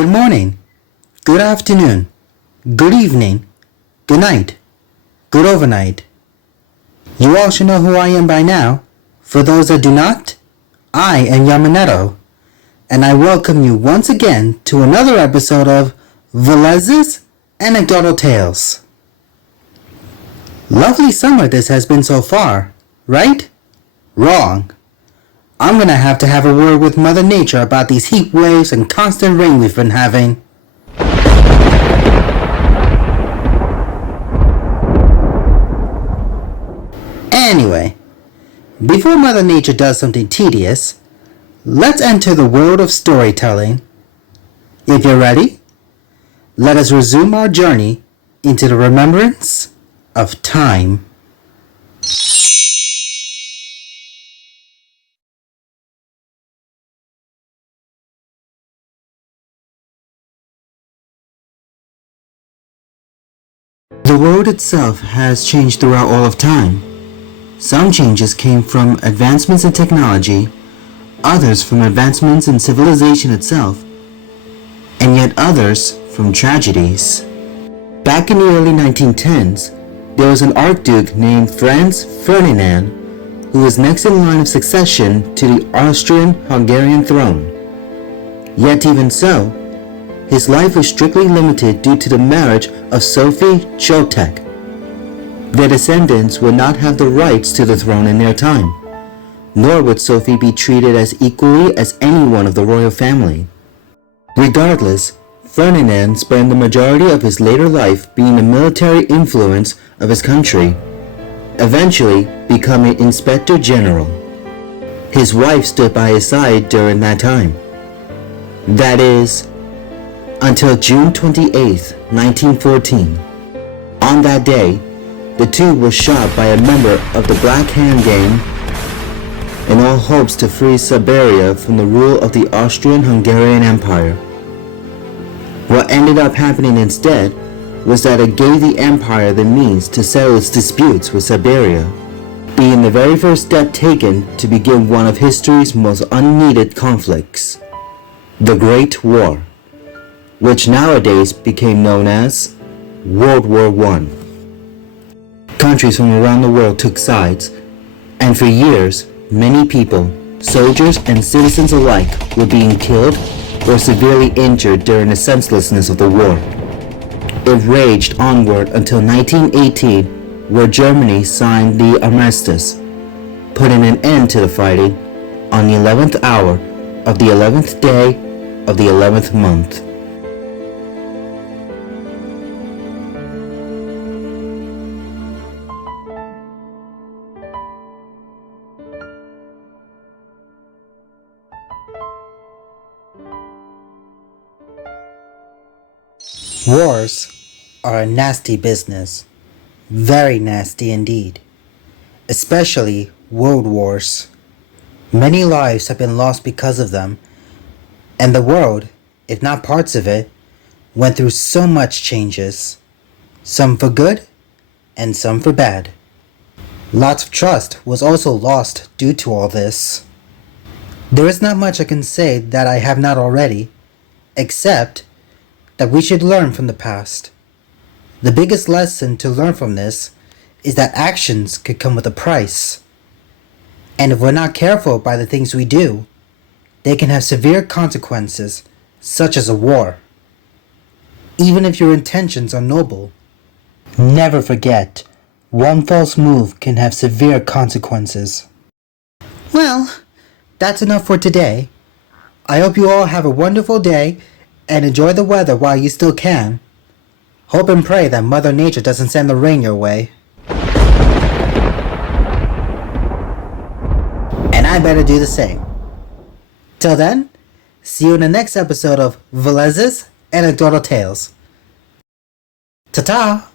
Good morning, good afternoon, good evening, good night, good overnight. You all should know who I am by now. For those that do not, I am Yamanetto, and I welcome you once again to another episode of Velez's Anecdotal Tales. Lovely summer this has been so far, right? Wrong. I'm gonna have to have a word with Mother Nature about these heat waves and constant rain we've been having. Anyway, before Mother Nature does something tedious, let's enter the world of storytelling. If you're ready, let us resume our journey into the remembrance of time. The world itself has changed throughout all of time. Some changes came from advancements in technology, others from advancements in civilization itself, and yet others from tragedies. Back in the early 1910s, there was an Archduke named Franz Ferdinand who was next in line of succession to the Austrian-Hungarian throne. Yet even so, his life was strictly limited due to the marriage of Sophie Chotek. Their descendants would not have the rights to the throne in their time, nor would Sophie be treated as equally as anyone of the royal family. Regardless, Ferdinand spent the majority of his later life being the military influence of his country, eventually becoming Inspector General. His wife stood by his side during that time. That is, until June 28, 1914. On that day, the two were shot by a member of the Black Hand Gang in all hopes to free Siberia from the rule of the Austrian-Hungarian Empire. What ended up happening instead was that it gave the empire the means to settle its disputes with Siberia, being the very first step taken to begin one of history's most unneeded conflicts, the Great War, which nowadays became known as World War I. Countries from around the world took sides, and for years, many people, soldiers and citizens alike, were being killed or severely injured during the senselessness of the war. It raged onward until 1918, where Germany signed the armistice, putting an end to the fighting on the 11th hour of the 11th day of the 11th month. Wars are a nasty business, very nasty indeed, especially world wars. Many lives have been lost because of them, and the world, if not parts of it, went through so much changes, some for good and some for bad. Lots of trust was also lost due to all this. There is not much I can say that I have not already, except that we should learn from the past. The biggest lesson to learn from this is that actions could come with a price. And if we're not careful by the things we do, they can have severe consequences, such as a war. Even if your intentions are noble, never forget, one false move can have severe consequences. Well, that's enough for today. I hope you all have a wonderful day and enjoy the weather while you still can. Hope and pray that Mother Nature doesn't send the rain your way. And I better do the same. Till then, see you in the next episode of Velez's Anecdotal Tales. Ta-ta!